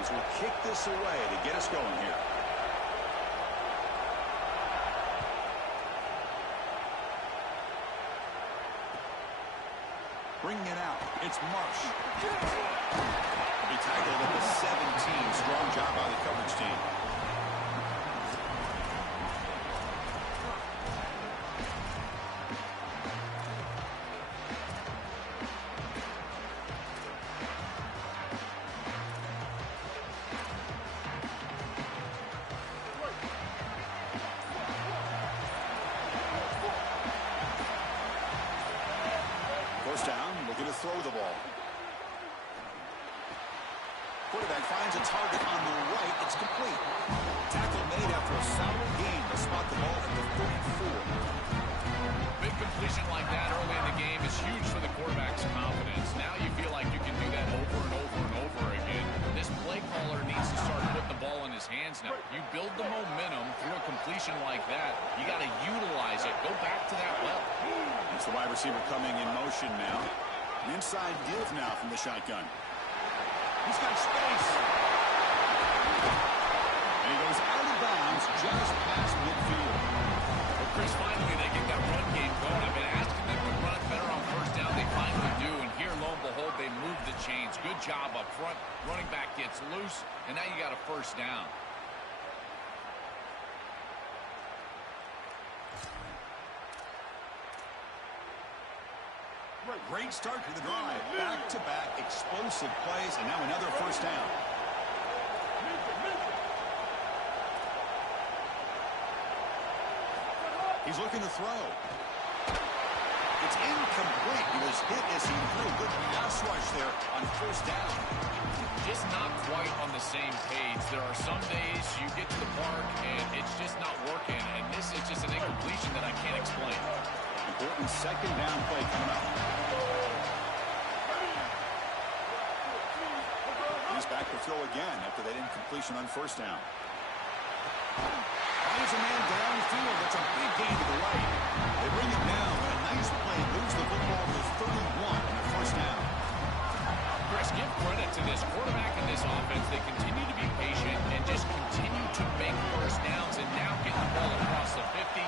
defense will kick this away to get us going here. Bringing it out. It's Marsh. He tackled at the 17. Strong job by the coverage team. First down, looking to throw the ball. Quarterback finds a target on the right. It's complete. Tackle made after a solid gain to spot the ball at the 34. Big completion like that early in the game is huge for the quarterback's confidence. Now you feel like you can do that over and over and over again. This play caller needs to start putting the ball in his hands now. You build the momentum through a completion like that. You got to utilize it. Go back to that well. It's the wide receiver coming in motion now. An inside give now from the shotgun. He's got space. And he goes out of bounds just past midfield. Well, Chris, finally they get that run game going. I've been asking them to run it better on first down. They finally do. And here, lo and behold, they move the chains. Good job up front. Running back gets loose. And now you got a first down. Great start to the drive. Back-to-back explosive plays, and now another first down. He's looking to throw. It's incomplete. He was hit as he threw. Good pass rush there on first down. Just not quite on the same page. There are some days you get to the park and it's just not working, and this is just an incompletion that I can't explain. Important second down play coming up. He's back to throw again after that incompletion on first down. Finds a man downfield. That's a big gain to the right. They bring it down, but a nice play moves the football to 31 on the first down. Chris, give credit to this quarterback and this offense. They continue to be patient and just continue to make first downs and now get the ball across the 50.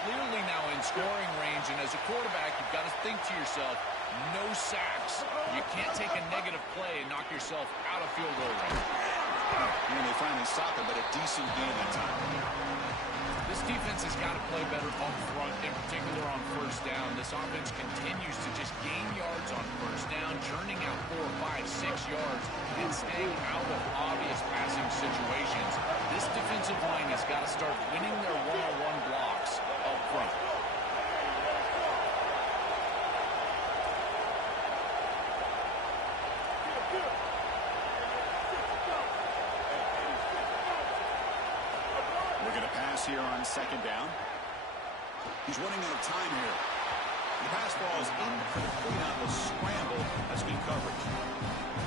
Clearly now in scoring range, and as a quarterback, you've got to think to yourself, no sacks. You can't take a negative play and knock yourself out of field goal range. And they finally stop it, but a decent game that time. This defense has got to play better up front, in particular on first down. This offense continues to just gain yards on first down, churning out 4, 5, 6 yards, and staying out of obvious passing situations. This defensive line has got to start winning their one-on-one blocks up front. Here on second down. He's running out of time here. The pass ball is incomplete on the scramble. That's good coverage.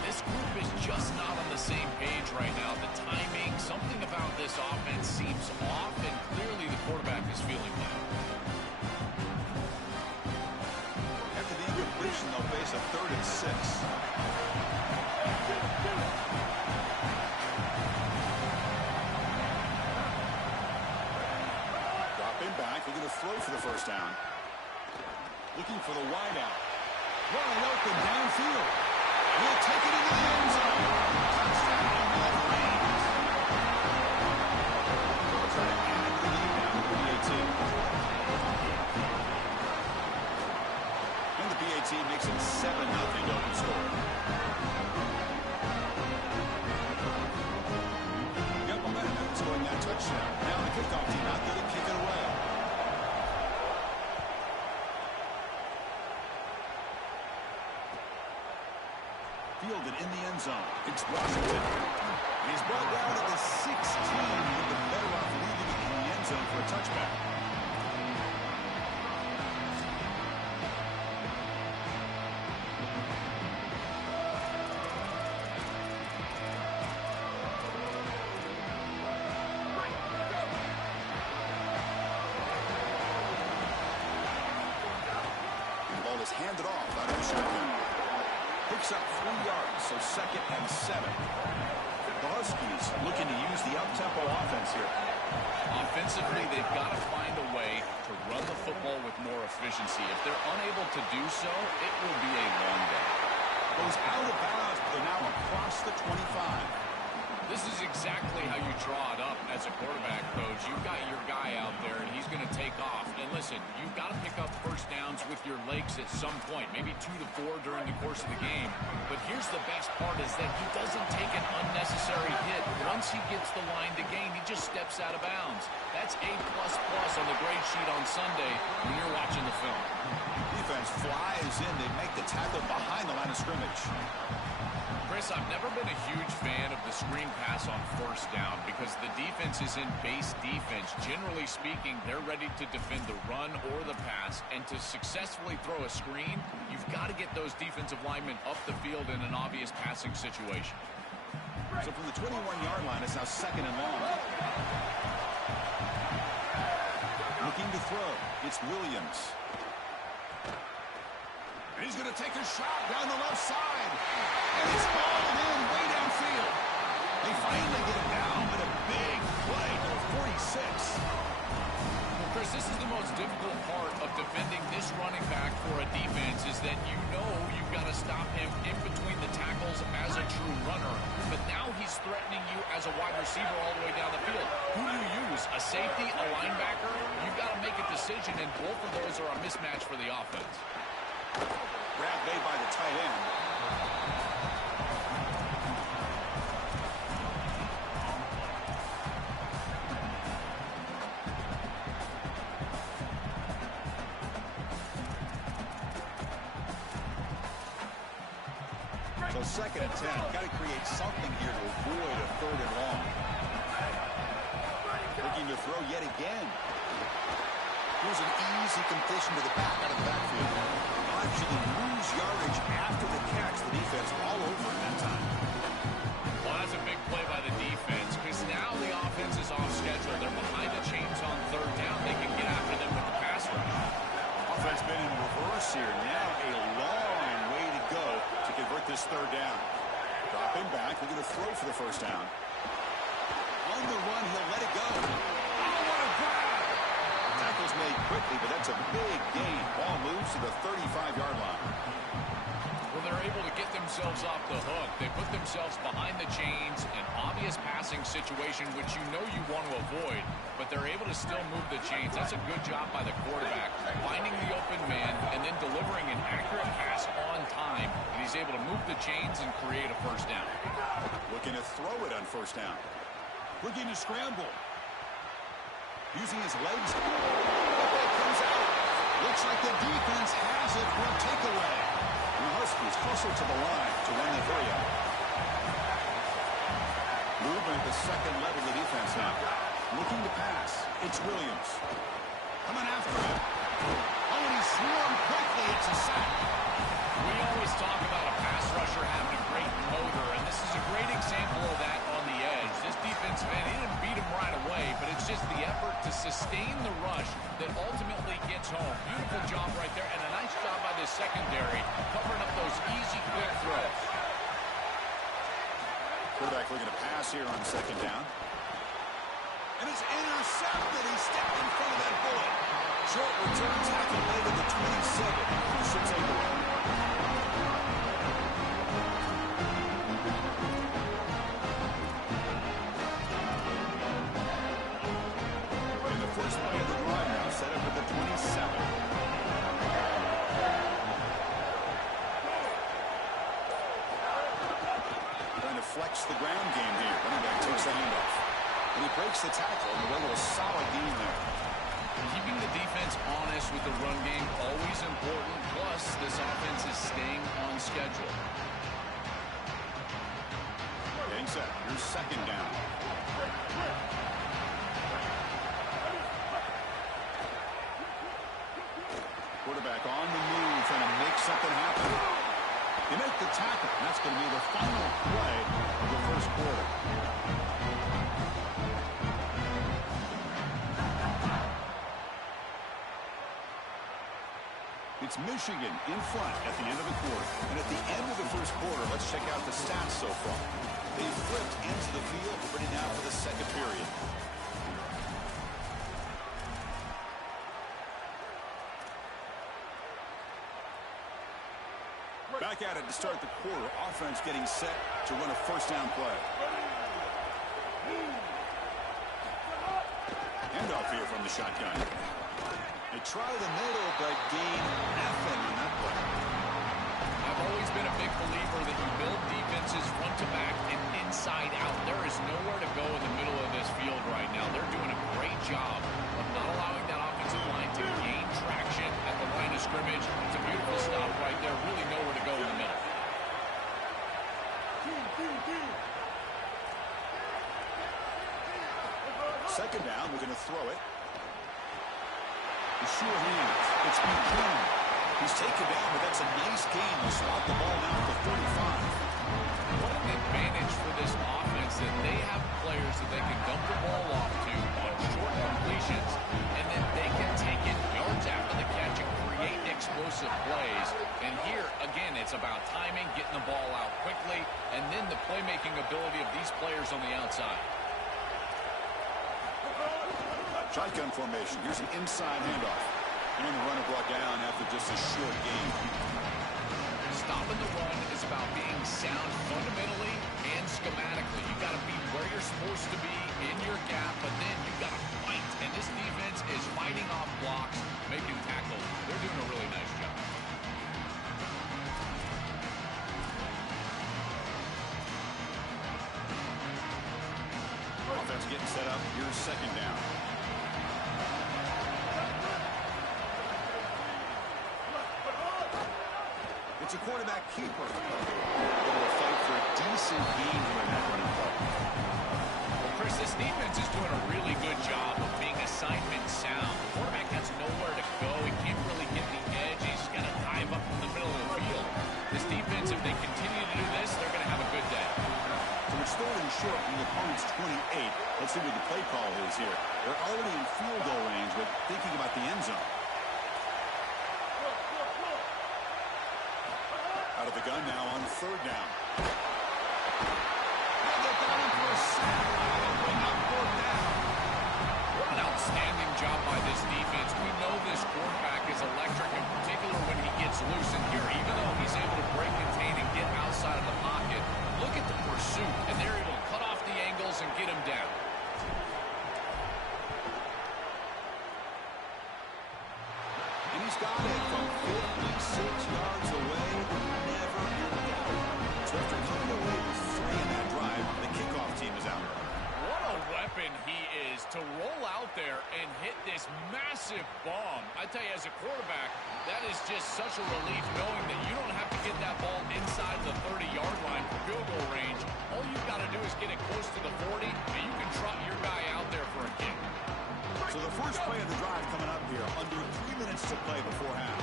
This group is just not on the same page right now. The timing, something about this offense seems off, and clearly the quarterback is feeling that. After the incompletion, they'll face a 3rd and 6. Back, we're going to throw for the first down. Looking for the wide out. Wide open downfield. He'll take it into the end zone. Touchdown, Wolverines. They'll try to add the lead now to the PAT. And the PAT makes it 7-0 open score. Got momentum after scoring that touchdown. Now the kickoff team out there to kick it away. Fielded in the end zone. It's Washington. He's brought down at the 16 with the better off leaving it in the end zone for a touchback. The ball is handed off out of the shotgun. Picks up 3 yards, so 2nd and 7. The Huskies looking to use the up-tempo offense here. Offensively, they've got to find a way to run the football with more efficiency. If they're unable to do so, it will be a long day. Goes out of bounds, but they're now across the 25. This is exactly how you draw it up as a quarterback, coach. You've got your guy out there, and he's going to take off. And listen, you've got to pick up first downs with your legs at some point, maybe 2 to 4 during the course of the game. But here's the best part is that he doesn't take an unnecessary hit. Once he gets the line to gain, he just steps out of bounds. That's A++ on the grade sheet on Sunday when you're watching the film. Defense flies in. They make the tackle behind the line of scrimmage. Chris, I've never been a huge fan of the screen pass on first down because the defense is in base defense. Generally speaking, they're ready to defend the run or the pass, and to successfully throw a screen, you've got to get those defensive linemen up the field in an obvious passing situation. So from the 21-yard line, it's now 2nd and long. Looking to throw. It's Williams. And he's going to take a shot down the left side. And he's hauled in way downfield. They finally get him down, but a big play to 46. Well, Chris, this is the most difficult part of defending this running back for a defense is that you know you've got to stop him in between the tackles as a true runner. But now he's threatening you as a wide receiver all the way down the field. Who do you use? A safety, a linebacker? You've got to make a decision, and both of those are a mismatch for the offense. Grab made by the tight end. So 2nd and 10. Got to create something here to avoid a 3rd and long. Looking to throw yet again. Here's an easy completion to the back out of the backfield. Actually lose yardage after the catch. The defense all over at that time. Well, that's a big play by the defense because now the offense is off schedule. They're behind the chains on 3rd down. They can get after them with the pass rush. Offense been in reverse here. Now a long way to go to convert this 3rd down. Dropping back. They're going to throw for the 1st down. On the run, he'll let it go. Oh, what a grab! Tackle's made quickly, but that's a big gain. Ball moves to the 35-yard line. Well, they're able to get themselves off the hook. They put themselves behind the chains, an obvious passing situation, which you know you want to avoid, but they're able to still move the chains. That's a good job by the quarterback, finding the open man and then delivering an accurate pass on time, and he's able to move the chains and create a 1st down. Looking to throw it on 1st down. Looking to scramble. Using his legs. It comes out. Looks like the defense has it for a takeaway. And the Huskies closer to the line to run the hurry up. Movement at the 2nd level of the defense now. Looking to pass. It's Williams. Coming after him. Oh, and he swarmed quickly. It's a sack. We always talk about a pass rusher having a great motor, and this is a great example of that on the edge. This defensive end, he didn't beat him right away, but it's just the effort to sustain the rush that ultimately gets home. Beautiful job right there, and a nice job by the secondary, covering up those easy, quick throws. Quarterback looking to pass here on 2nd down. And it's intercepted. He stepped in front of that bullet. Short return tackle made at the 27. Crucial takeaway. And the first play of the drive now set up at the 27. Trying to flex the ground game here. Running back takes the handoff. And he breaks the tackle and away with a solid gain there. Keeping the defense honest with the run game, always important. Plus, this offense is staying on schedule. Getting set. Here's 2nd down. Quarterback on the move, trying to make something happen. They make the tackle, and that's going to be the final play of the 1st quarter. It's Michigan in front at the end of the quarter. And at the end of the first quarter, let's check out the stats so far. They flipped into the field, ready now for the second period. Back at it to start the quarter. Offense getting set to run a first down play. Handoff here from the shotgun. They try the middle, but gain nothing on that play. I've always been a big believer that you build defenses front to back and inside out. There is nowhere to go in the middle of this field right now. They're doing a great job of not allowing that offensive line to gain traction at the line of scrimmage. It's a beautiful stop right there. Really nowhere to go in the middle. Second down, we're going to throw it. The sure hands. It's Buchanan. He's taken down, but that's a nice gain. They'll spot the ball now at the 35. What an advantage for this offense that they have players that they can dump the ball off to on short completions, and then they can take it yards after the catch and create explosive plays. And here, again, it's about timing, getting the ball out quickly, and then the playmaking ability of these players on the outside. Shotgun formation. Here's an inside handoff. And the runner brought down after just a short gain. Stopping the run is about being sound fundamentally and schematically. You got to be where you're supposed to be in your gap, but then you got to fight. And this defense is fighting off blocks, making tackles. They're doing a really nice job. Offense getting set up. Here's second down. It's a quarterback keeper. Able to fight for a decent gain here in that running play. Well, Chris, this defense is doing a really good job of being assignment sound. The quarterback has nowhere to go. He can't really get the edge. He's got to dive up from the middle of the field. This defense, if they continue to do this, they're going to have a good day. So it's third and short from the opponent's 28. Let's see what the play call is here. They're already in field goal range, but thinking about the end zone. Out of the gun now on third down. And they're going for a sack. They'll bring up fourth down. What an outstanding job by this defense. We know this quarterback is electric, in particular when he gets loose in here. Even though he's able to break, contain, and get outside of the pocket, look at the pursuit, and they're able to cut off the angles and get him down. And he's got it from 56 yards away. Never in doubt. So after coming away with 3 in that drive, the kickoff team is out. What a weapon he is to roll out there and hit this massive bomb. I tell you, as a quarterback, that is just such a relief knowing that you don't have to get that ball inside the 30-yard line for field goal range. All you've got to do is get it close to the 40, and you can trot your guy out there for a kick. So the first play of the drive coming up here. Under 3 minutes to play before half.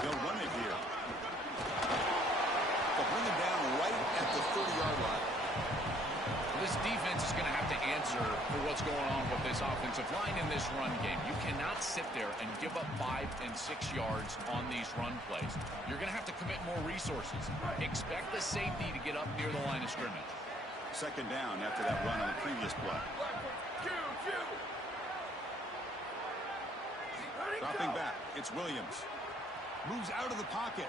They'll run it here. They'll bring him down right at the 30-yard line. This defense is going to have to answer for what's going on with this offensive line in this run game. You cannot sit there and give up 5 and 6 yards on these run plays. You're going to have to commit more resources. Expect the safety to get up near the line of scrimmage. Second down after that run on the previous play. Dropping back, it's Williams. Moves out of the pocket.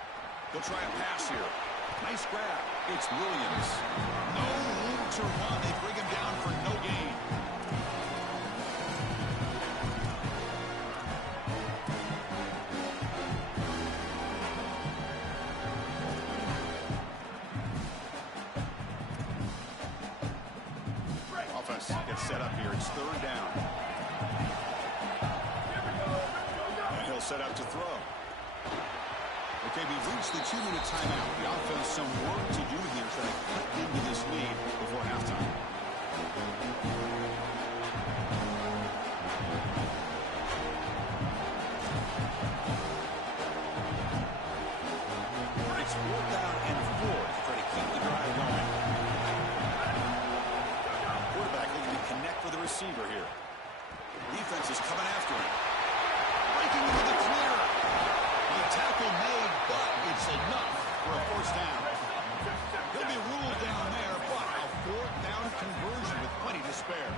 They'll try a pass here. Nice grab. It's Williams. No room to run. They bring him down for no gain. Offense gets set up here. It's third down. And he'll set up to throw. Okay, we've reached the 2-minute timeout. The offense some work to do here, trying to cut into this lead before halftime. It's 4th down and 4 to try to keep the drive going. Quarterback looking to connect with the receiver here. Defense is coming after him. Breaking into the clear. spare.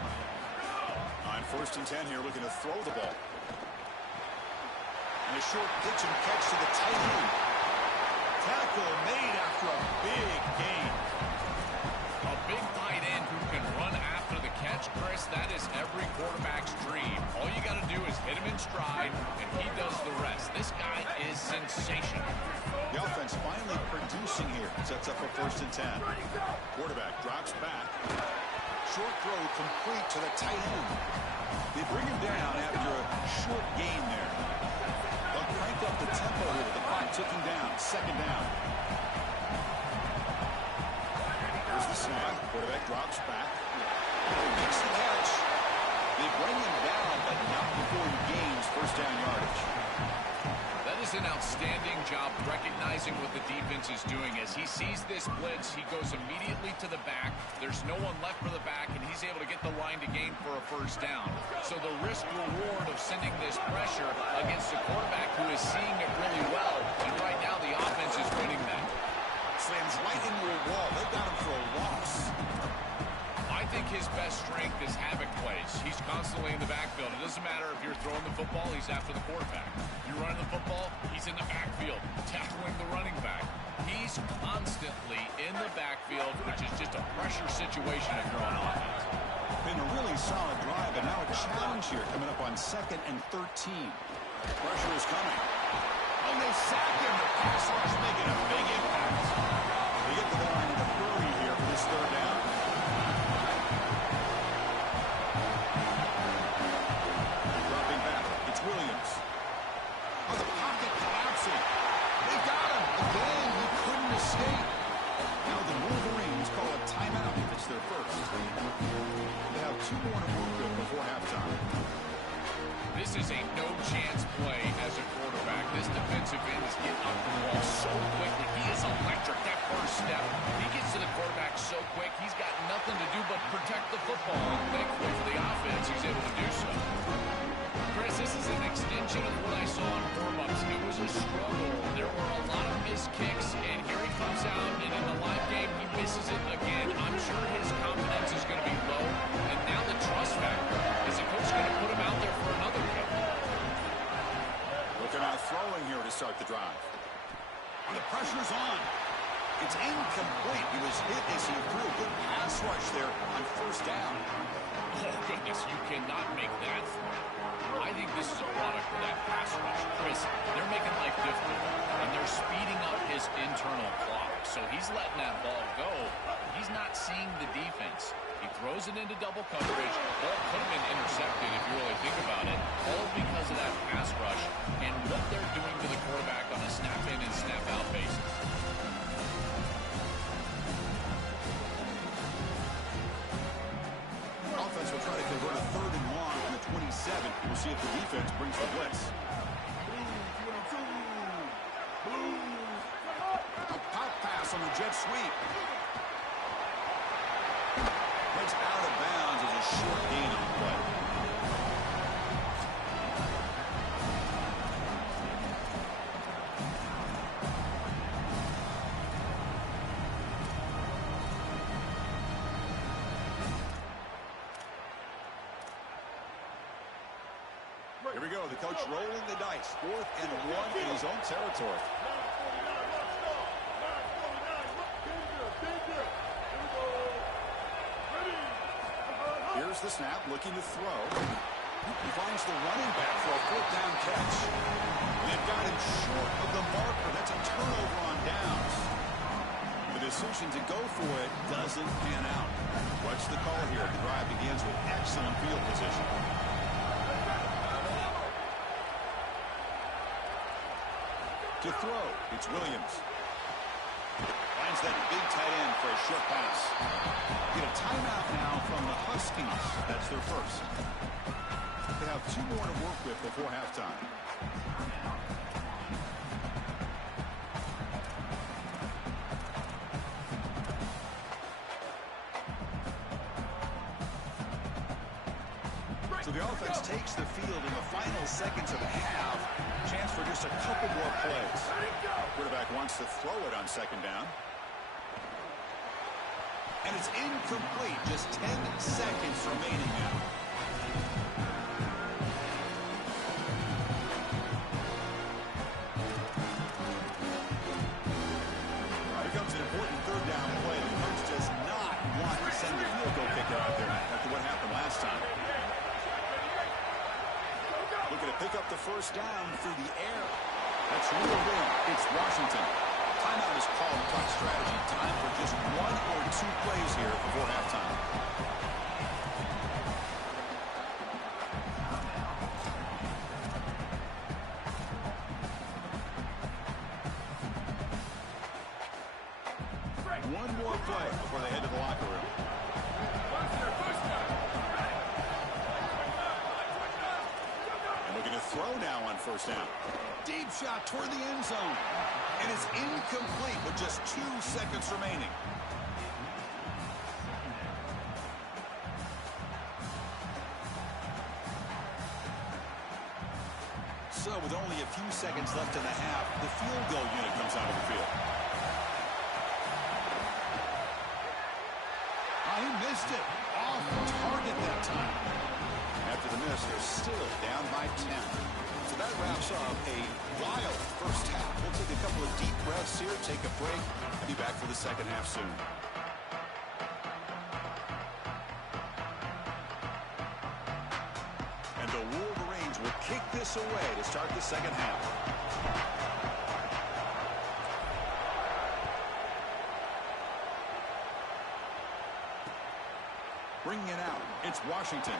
On 1st and 10 here, looking to throw the ball. And a short pitch and catch to the tight end. Tackle made after a big gain. A big tight end who can run after the catch, Chris, that is every quarterback's dream. All you got to do is hit him in stride, and he does the rest. This guy is sensational. The offense finally producing here. Sets up a 1st and 10. Quarterback drops back. Short throw complete to the tight end. They bring him down after a short gain there. They'll crank up the tempo here. The clock ticking down. 2nd down. Here's the snap. Quarterback drops back. Makes the catch. They bring him down, but not before he gains 1st down yardage. That is an outstanding job recognizing what the defense is doing. As he sees this blitz, he goes immediately to the back. There's no one left for the back, and he's able to get the line to gain for a 1st down. So the risk-reward of sending this pressure against a quarterback who is seeing it really well, and right now the offense is winning that. Slams right into a wall. They got him for a loss. I think his best strength is havoc plays. He's constantly in the backfield. It doesn't matter if you're throwing the football, he's after the quarterback. You're running the football, he's in the backfield, tackling the running back. He's constantly in the backfield, which is just a pressure situation if you're on offense. Been a really solid drive, but now a challenge here coming up on 2nd and 13. Pressure is coming. And they sack him. The pass rush making a big impact. They get to the line in a hurry here for this 3rd down. Dropping back. It's Williams. Oh, the pocket collapsing. They got him. Again, he couldn't escape. Now the Wolverines call a timeout. It's their 1st. They have 2 more to work with before halftime. This is a no-chance play as a quarterback. This defensive end is getting up the wall so quickly. He is electric. That 1st step, he gets to the quarterback so quick, he's got nothing to do but protect the football. And thankfully for the offense, he's able to do so. Chris, this is an extension of what I saw in warm-ups. It was a struggle. There were a lot of missed kicks, and here he comes out, and in the live game, he misses it again. I'm sure his confidence is going to be low, and now the trust factor. Is the coach going to put him out there for another kick? Looking at throwing here to start the drive. And the pressure's on. It's incomplete. He was hit as he threw a good pass rush there on 1st down. Oh, goodness, you cannot make that throw. I think this is a product of that pass rush. Chris, they're making life difficult, and they're speeding up his internal clock. So he's letting that ball go. He's not seeing the defense. He throws it into double coverage. Ball could have been intercepted if you really think about it, all because of that pass rush and what they're doing to the quarterback on a snap-in and snap-out basis. Offense will try to convert a 3rd and long on the 27. We'll see if the defense brings the blitz. A pop pass on the jet sweep. It's out of bounds as a short gain on the play. Here we go. The coach rolling the dice. 4th and 1 in his own territory. Here's the snap, looking to throw. He finds the running back for a 4th down catch. They've got him short of the marker. That's a turnover on downs. The decision to go for it doesn't pan out. What's the call here? The drive begins with excellent field position. To throw, it's Williams. Finds that big tight end for a short pass. Get a timeout now from the Huskies. That's their 1st. They have 2 more to work with before halftime. So the offense takes the field in the final seconds of the half. Chance for just a couple more plays. Quarterback wants to throw it on 2nd down. And it's incomplete. Just 10 seconds remaining now. Here comes an important third down play. The coach does not want to send the field goal kicker out there after what happened last time. Looking to pick up the first down through the air. That's reeled in. It's Washington. Timeout is called to talk strategy. Time for just 1 or 2 plays here before halftime. One more play before they head to the locker room. And looking to throw now on first down. Deep shot toward the end zone. And it's incomplete with just 2 seconds remaining. So with only a few seconds left in the half, the field goal unit comes out of the field. He missed it. Off target that time. After the miss, they're still down by 10. So that wraps up a wild first half. We'll take a couple of deep breaths here, take a break. I'll be back for the second half soon. And the Wolverines will kick this away to start the second half. Bringing it out, it's Washington.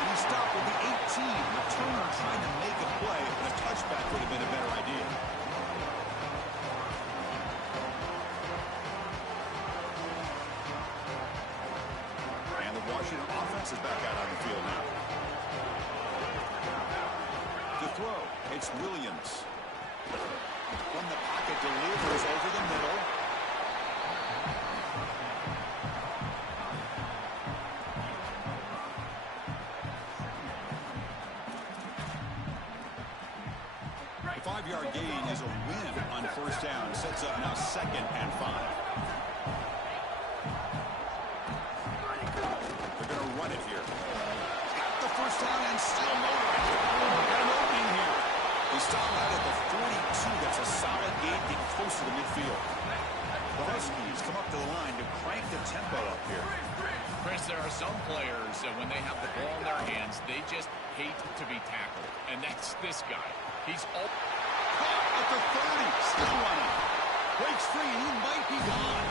And he stopped with the 18. Returner trying to make a play, but a touchback would have been a better idea. And the Washington offense is back out on the field now. To throw, it's Williams. From the pocket, delivers over the middle. A 5-yard gain is a win on first down. Sets up now 2nd and 5. They're going to run it here. Got the first down and still motoring. Got an opening here. They stop out at the 42. That's a solid gain, getting close to the midfield. The Huskies come up to the line to crank the tempo up here. Chris, there are some players that when they have the ball in their hands, they just hate to be tackled. And that's this guy. He's all caught at the 30. Still running. Breaks free, and he might be gone.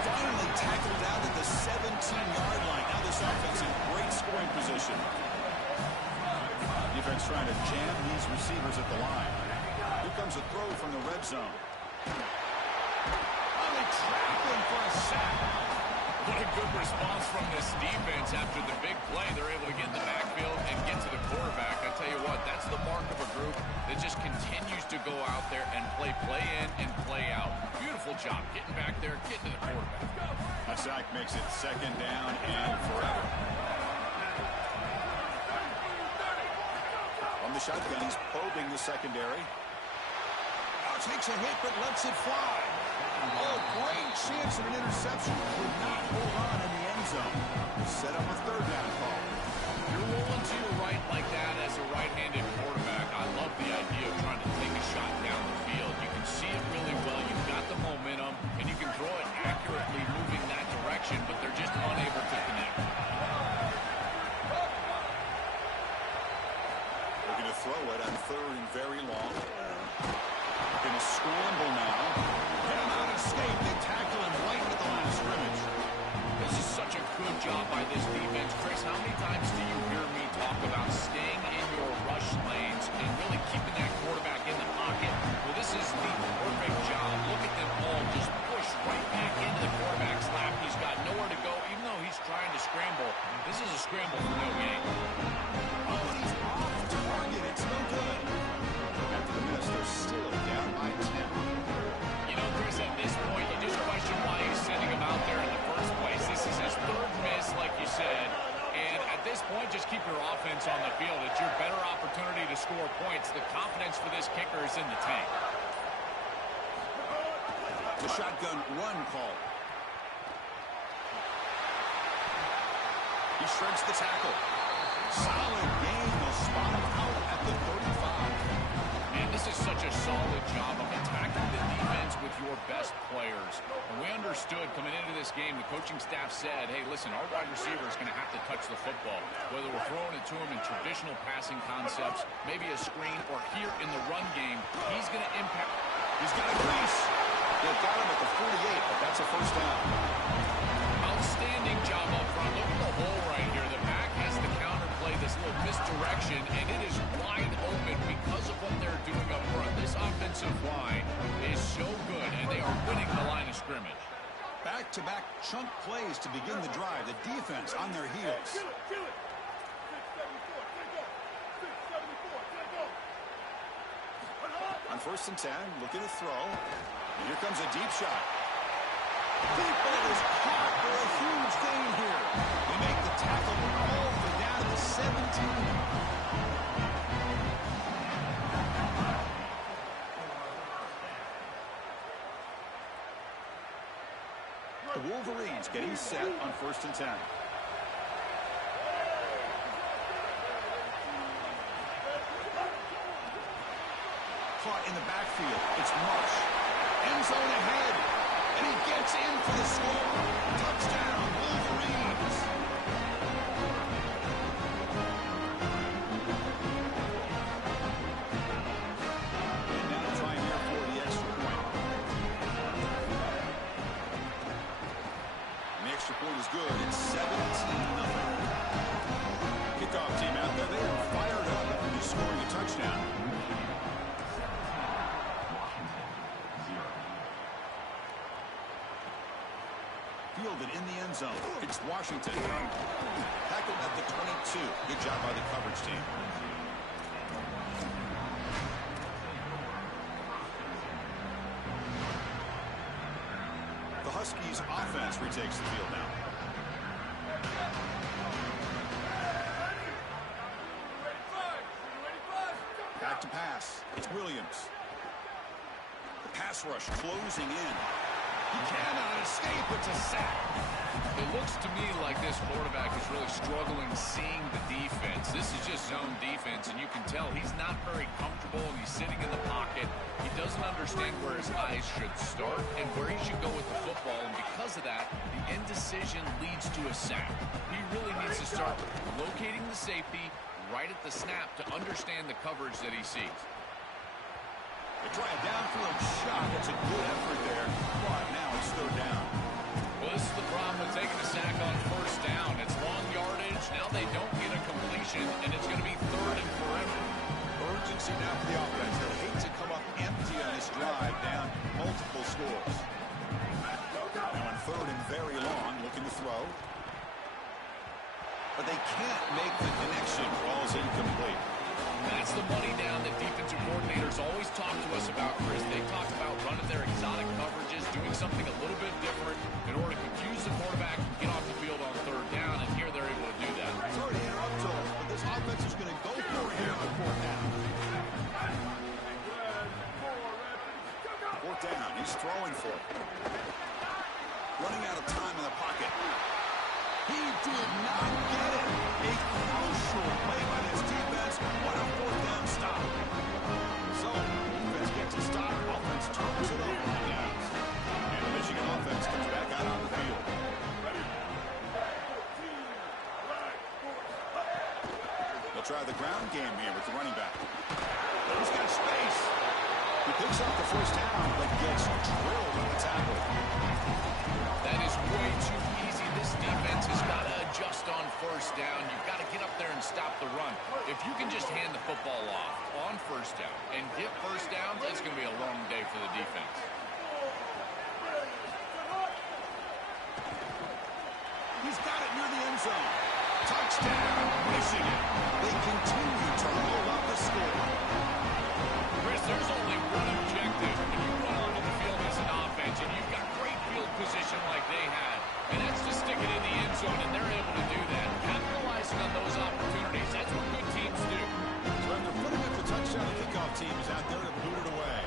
Finally tackled down at the 17-yard line. Now this offense in great scoring position. Defense trying to jam these receivers at the line. Here comes a throw from the red zone. Oh, they trap him for a sack. What a good response from this defense after the big play. They're able to get in the backfield and get to the quarterback. I tell you what, that's the mark of a group that just continues to go out there and play in and play out. Beautiful job getting back there, getting to the quarterback. A sack makes it 2nd down and forever. On the shotgun, he's probing the secondary. Now takes a hit but lets it fly. Oh, great chance of an interception. Would not hold on in the end zone. Set up a 3rd down call. You're rolling to your right like that as a right-handed quarterback. I love the idea of trying to take a shot down the field. You can see it really well. You've got the momentum, and you can throw it accurately moving that direction, but they're just unable to connect. They're going to throw it on 3rd and very long. They're going to scramble now. Cannot escape. They tackle him right at the line of scrimmage. This is such a good job by this defense. Chris, how many times do you hear me talk about staying in your rush lanes and really keeping that quarterback in the pocket? Well, this is the perfect job. Look at them all just push right back into the quarterback's lap. He's got nowhere to go, even though he's trying to scramble. This is a scramble for no gain. Oh, and he's off target. It's no good. After the miss, they're still down by 10. You know, Chris, at this point, you just question why he's sending him out there in the first place. This is his 3rd miss, like you said. And at this point, just keep your offense on the field. It's your better opportunity to score points. The confidence for this kicker is in the tank. The shotgun run call. He shreds the tackle. Solid game. They'll spot him out at the 35. And this is such a solid job of attacking the defense with your best players. And we understood coming into this game, the coaching staff said, hey, listen, our wide receiver is going to have to touch the football. Whether we're throwing it to him in traditional passing concepts, maybe a screen, or here in the run game, he's going to impact. He's got a crease. They've got him at the 48, but that's a first down. Outstanding job up front. Look at the hole right here. The back has to counterplay this little misdirection, and it is wide open because of what they're doing up front. This offensive line is so good, and they are winning the line of scrimmage. Back-to-back chunk plays to begin the drive. The defense on their heels. On 1st and 10, looking to throw. And here comes a deep shot. Deep ball is caught for a huge gain here. They make the tackle all the way down to the 17. The Wolverines getting set on 1st and 10. Caught in the backfield. It's Marsh. End zone ahead. And he gets in for the score. Touchdown, Wolverines. And now trying here for the extra point. And the extra point is good. It's 17-0. Kickoff team out there. They are fired up after just scoring a touchdown. Fielded in the end zone. It's Washington. Tackled at the 22. Good job by the coverage team. The Huskies offense retakes the field now. Back to pass. It's Williams. The pass rush closing in. He cannot escape. It's a sack. It looks to me like this quarterback is really struggling seeing the defense. This is just zone defense, and you can tell he's not very comfortable, and he's sitting in the pocket. He doesn't understand where his eyes should start and where he should go with the football, and because of that, the indecision leads to a sack. He really needs to start locating the safety right at the snap to understand the coverage that he sees. They try a downfield shot. It's a good effort there. But now it's 3rd down. Well, this is the problem with taking a sack on 1st down. It's long yardage. Now they don't get a completion, and it's going to be 3rd and forever. Urgency now for the offense. They hate to come up empty on this drive, down multiple scores. Now on 3rd and very long, looking to throw. But they can't make the connection. Ball's incomplete. That's the money down that defensive coordinators always talk to us about, Chris. They talk about running their exotic coverages, doing something a little bit different in order to confuse the quarterback and get off the field on 3rd down, and here they're able to do that. Sorry to interrupt, Joel, but this offense is going to go for it here on 4th down. 4th down, he's throwing for it. Running out of time in the pocket. He did not get it. A crucial play by this defense. What a 4th down stop. So, defense gets a stop. Offense turns it over on downs. And the Michigan offense comes back out on the field. They'll try the ground game here with the running back. He's got space. He picks up the 1st down, but gets drilled on the tackle. That is way too easy. This defense has got to adjust on 1st down. You've got to get up there and stop the run. If you can just hand the football off on 1st down and get 1st down, that's going to be a long day for the defense. He's got it near the end zone. Touchdown, Michigan. They continue to roll up the score. Chris, there's only one objective. When you run onto the field as an offense and you've got great field position like they had, and that's to stick it in the end zone, and they're able to do that. Capitalizing on those opportunities, that's what good teams do. So when they're putting up the touchdown, the kickoff team is out there to boot it away.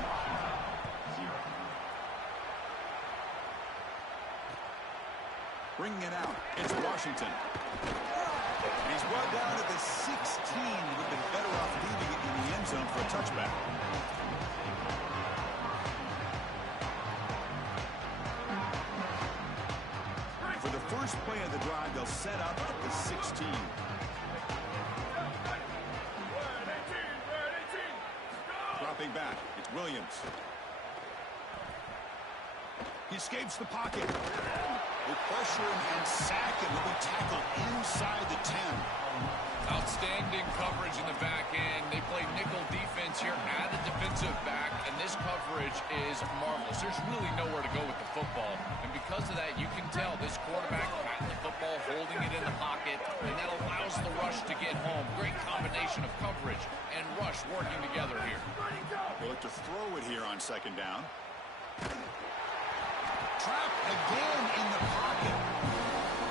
Bringing it out, it's Washington. And he's brought down to the 16. Would have been better off leaving it in the end zone for a touchback. For the first play of the drive, they'll set up at the 16. Dropping back, it's Williams. He escapes the pocket. They pressure him and sack him. He'll be tackled inside the 10. Outstanding coverage in the back end. They play nickel defense here at a defensive back, and this coverage is marvelous. There's really nowhere to go with the football, and because of that, you can tell this quarterback patting the football, holding it in the pocket, and that allows the rush to get home. Great combination of coverage and rush working together here. They look to throw it here on second down. Trapped again in the pocket.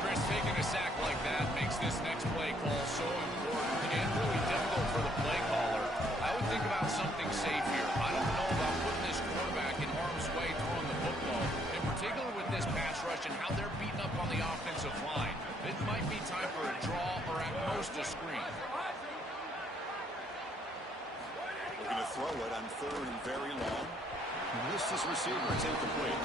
Chris, taking a sack like that makes this next play call so important and really difficult for the play caller. I would think about something safe here. I don't know about putting this quarterback in harm's way throwing the football, in particular with this pass rush and how they're beating up on the offensive line. It might be time for a draw or at most a screen. Looking to throw it on third and very long. Missed his receiver. It's incomplete.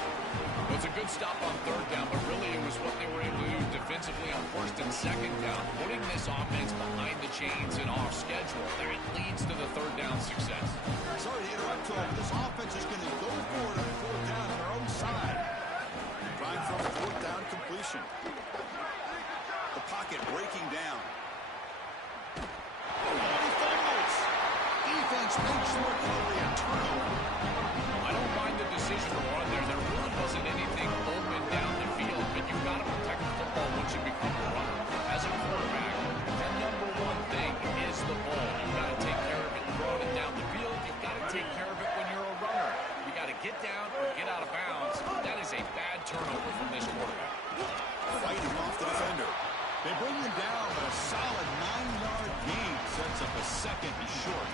Well, it's a good stop on third down, but really it was what they were able to do defensively on first and second down, putting this offense behind the chains and off schedule. That leads to the third down success. Sorry to interrupt, Tom. This offense is going to go for it on fourth down on their own side. Trying for a fourth down completion. The pocket breaking down. Oh, he fumbles. Defense makes the recovery and turnover. I don't mind the decision to run there. There really wasn't anything open down the field, but you've got to protect the football once you become a runner. As a quarterback, the number one thing is the ball. You've got to take care of it throwing it down the field. You've got to take care of it when you're a runner. You've got to get down or get out of bounds. That is a bad turnover from this quarterback. Fighting off the defender. They bring him down, but a solid 9-yard gain sets up a second and short.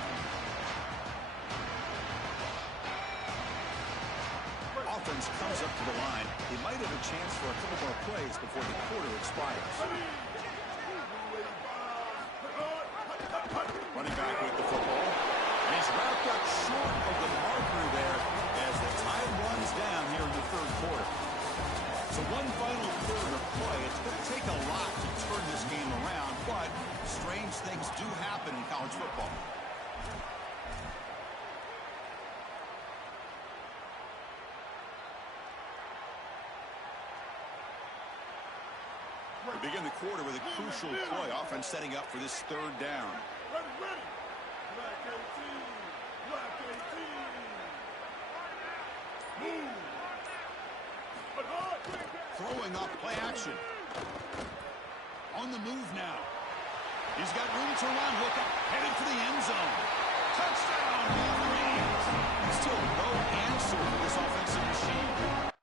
Offense comes up to the line. They might have a chance for a couple more plays before the quarter expires. Running back with the football. And he's wrapped up short of the marker there as the time runs down here in the third quarter. So one final quarter of play. It's going to take a lot to turn this game around, but strange things do happen in college football. We begin the quarter with a crucial play. Offense setting up for this third down. Ready. Black 18. Black 18. Move. Throwing up play action. On the move now. He's got room to run. Look up. Headed for the end zone. Touchdown, Wolverines. Still no answer for this offensive machine.